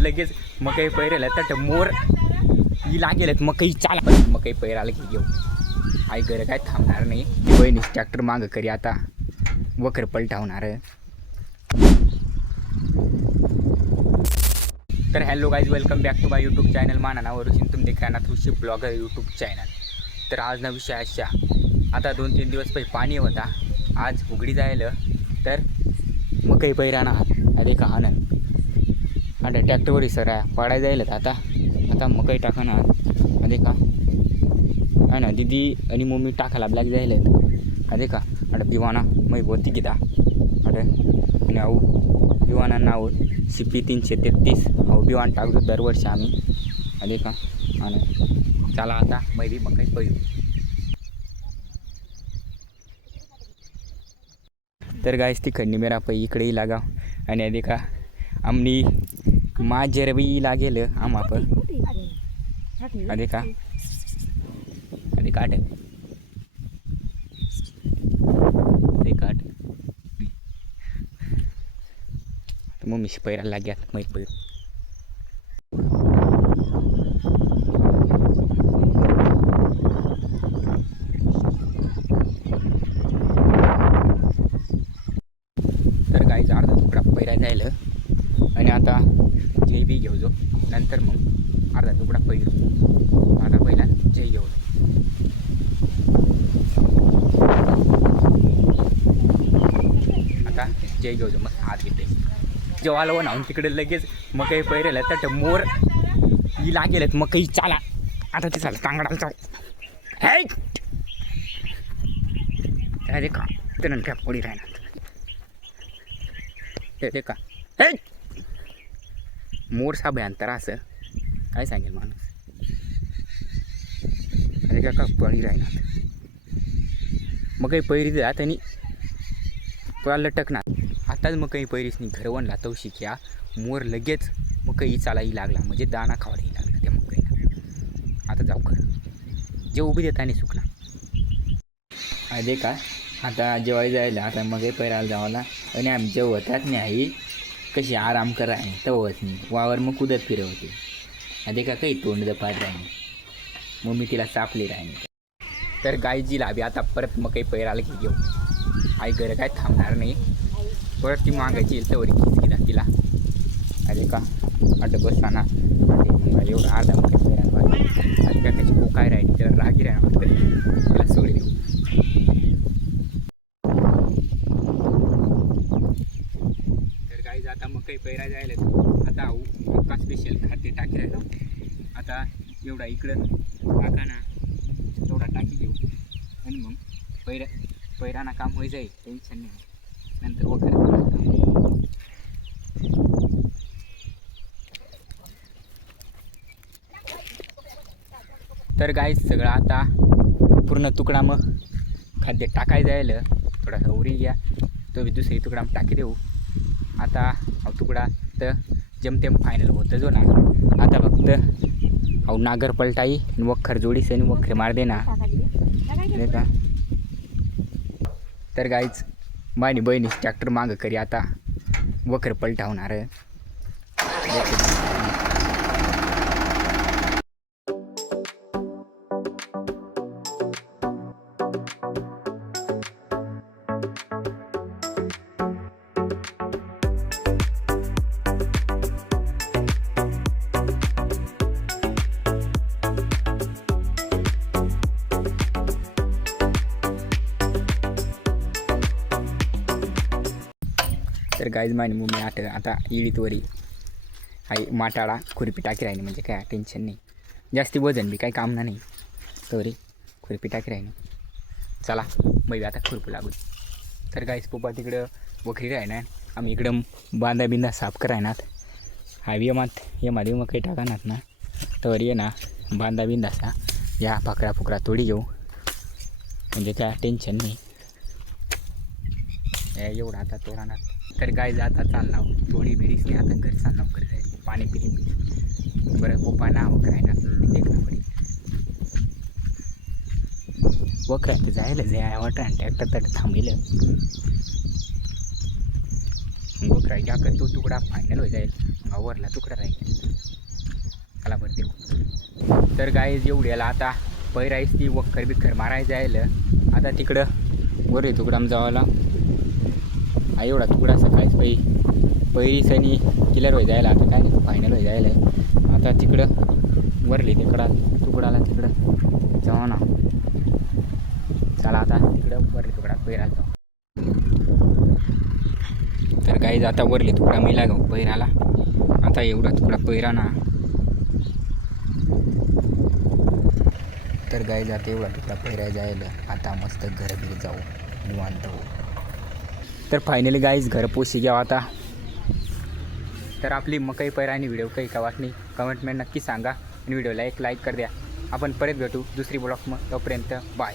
लगेच मकई पैरायला तर मोर ही लागेल मकई चाला मकई पैरायला की घेऊ आई घर काय थांबणार नाही. बहिणीस ट्रॅक्टर मागं करी आता वखर पलटावणार. तर hello guys, welcome back to my YouTube channel. माझं नाव वरुण, तुम देख रहे ना कृषी ब्लॉगर यूट्यूब चॅनल. तर आज ना विषय अशा, आता 2-3 दिवस पहिले पाणी होता, आज उघडी जायला तर मकई पैराना अरे का ना आता ट्रॅक्टरवर सरा पाडाय जायला आता मकई टाकाना अरे का है ना दीदी आणि मम्मी टाकायला ब्लॅक जायला अरे का आता बिवाना मै बोलती किदा अरे नाव बिवाना नाव CP 333 बिवान टाकतो दरवर्षी आम्ही अरे का. आणि चला आता मै मकई पैरू. तर गाइस ती खंडी मेरा पै इकडेही लागा आणि अरे का आमनी माझरबी लागेल आम्हा पण अरे का अरे काट ते काट मम्मी पैरायला लाग्यात मै पैर. तर गाईचा अर्धा तुकडा पैरा जायला आणि आता जय बी घेऊ जो नंतर मग अर्धा तुकडा पैरू. आता पहिला जय घेऊ आता जय घेऊ जो मग हात घेते जेव्हा आलो ना तिकडे लगेच मकई पैरायला तर मोर ही लागेल मकई चाला आता ते झालं तांगडाला जाऊ हे अरे का ते नंतर पोळी राहणार ते का हे मोर सा भयांतर असं काय सांगेल माणूस अरे का पळी राहणार मग काही पैरी जात आणि तुला लटकणार. आताच मग काही पैरीसनी घर वणला तवशी क्या मोर लगेच मग काही चालाही लागला म्हणजे दाना खावाही लागला त्या मग काही. आता जाऊ खरं जे उभी देता नाही सुकना अरे का आता जेवायला जायला आता मग पैरायला जावाला आणि आम्ही जेवतात नाही कशी आराम करा आहे तवत नाही वावर मग कुदत फिरवते अरे का काही तोंड दपाट राहिली मम्मी तिला सापली राहिली. तर गायजी लाभी आता परत मग काही पैरायला की घेऊ आई घर काय थांबणार नाही. परत ती मागायची येईल तर खिच गेला तिला अरे का आता बसताना एवढं अर्धा मग काही पैरायला अरे का त्याची कोकाय राहिली त्याला रागी राहणार तिला सोडी देऊ. आता मग काही पैरा जायला आता अक्का स्पेशल खाद्य टाकी राहिला. आता एवढा इकडं टाका ना तेवढा टाकी देऊ आणि मग पैराना काम होई जाईल टेन्शन नाही. नंतर वगैरे तर गाईस सगळं आता पूर्ण तुकडा मग खाद्य टाकाय जायला थोडासा उरी घ्या तो बी दुसरी तुकडा टाकी देऊ. आता हा तुकडा तर जमतेम फायनल होतं जो ना आता फक्त अहो नागर पलटाई वखर जोडीस आणि वखर मार दे ना का. तर गाईच माझी बहिणीस ट्रॅक्टर मागं करी आता वखर पलटावणार. तर गाईज माझी मम्मी आता इडीतवरी आई माटाळा खुरपी टाकी राहिली म्हणजे काय टेन्शन नाही जास्ती वजन बी काही काम नाही तरी खुरपी टाकी राहिली. चला मग आता खुरपू लागू. तर गाईज पप्पा तिकडं वखरी राहणार आम्ही इकडं बांधा बिंदा साफ करायनात हायवे मध्ये मग काही टाकानात ना तर ये ना बांधा बिंदासा या फाकरा फुकरा तोडी घेऊ म्हणजे काय टेन्शन नाही एवढं आता तोरानात. तर गाय आता चालणार थोडी बिडीस नाही आता घर चालणार करायचं पाणी पिणी बरं पप्पा नाव करायला देखणं पडेल वखर जायला जाय वाटतं ट्रॅक्टर तर थांबेल मग राहिला का तो तुकडा फायनल हो जाईल, मग वरला तुकडा राहील. चला बरं देऊ. तर गाईज एवढ्याला आता पैरायच ती वक्कर बिक्कर मारायचं आहे. आता तिकडं वर आहे तुकडा जावाला. हा एवढा तुकडा सकाळीच पैरीस आणि क्लिअर हो जायला. आता काय नाही फायनल हो जायला आहे. आता तिकडं वरली तुकडाला तिकडं जाऊ ना. चला आता तिकडं वरली तुकडा पैराला जाऊ. तर गाईज आता वरली तुकडा मिला गो पैराला. आता एवढा तुकडा पैरा ना. तर गाईज आता एवढा तुकडा पैरायला जायला. आता मस्त घरी जाऊ निवांत हो. तर फायनली गाईज घर पोशी घ्यावं आता. तर आपली मकई पैरा आणि व्हिडिओ काही का वाटणी कमेंटमध्ये नक्की सांगा आणि व्हिडिओला एक लाईक कर द्या. आपण परत भेटू दुसरी ब्लॉग. मग तोपर्यंत बाय.